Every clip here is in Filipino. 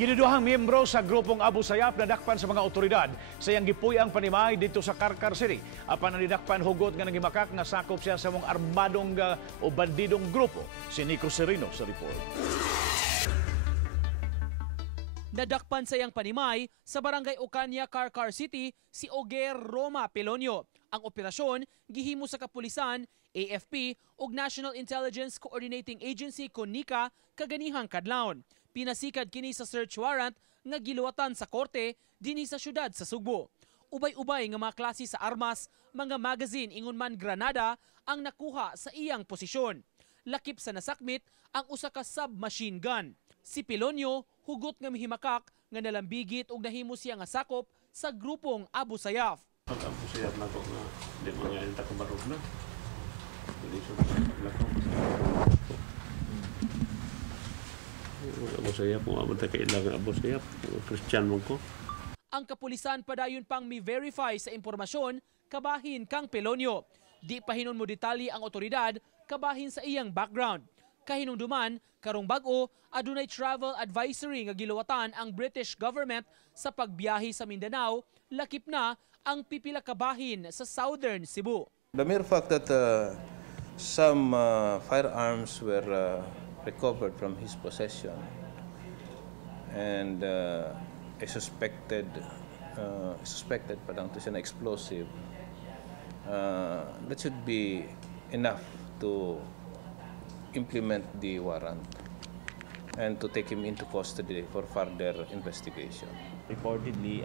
Ginuduhang miyembro sa grupong Abu Sayyaf nadakpan sa mga otoridad sa iyang gipuyang panimay dito sa Karkar City. Apan ang didakpan hugot nga nagimakak na sakop siya sa mga armadong o bandidong grupo. Si Nico Serino sa report. Nadakpan sa iyang panimay sa barangay Ocania, Karkar City si Oger Roma Pelonio. Ang operasyon gihimo sa kapulisan, AFP ug National Intelligence Coordinating Agency (NICA) kaganihang kadlawon. Pinasikad kini sa search warrant nga giluwatan sa korte dinhi sa syudad sa Sugbo. Ubay-ubay nga mga klase sa armas, mga magazine ingon man granada ang nakuha sa iyang posisyon. Lakip sa nasakmit ang usa ka submachine gun. Si Pelonio hugot nga mihimakak nga nalambigit og nahimo siya nga sakop sa grupong Abu Sayyaf. Pag Abu Sayyaf na ko nga di man nga ta kabarog na. Abu Sayyaf mo amon ta kailangan Abu Sayyaf, Christian mo ko. Ang kapulisan padayon pang mi-verify sa impormasyon kabahin kang Pelonio. Di pa hinon mo detalye ang otoridad kabahin sa iyang background. Kahinungduman, karong bag-o, adunay travel advisory nga giluwatan ang British government sa pagbiyahe sa Mindanao, lakip na ang pipila kabahin sa Southern Cebu. The mere fact that some firearms were recovered from his possession and suspected to an explosive, that should be enough to implement the warrant and to take him into custody for further investigation. Reportedly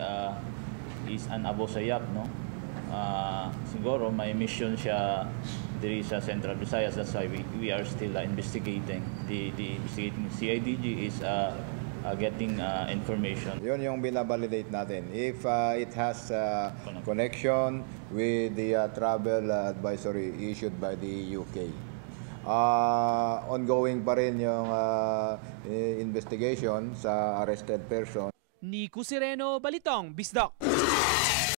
is an Abu Sayyaf, no? Siguro may mission siya diri sa Central Visayas. That's why we are still investigating. The investigating CIDG is getting information. Yun yung binabalidate natin. If it has connection with the travel advisory issued by the UK. Ongoing pa rin yung investigation sa arrested person. Nico Sereno, Balitang Bisdak.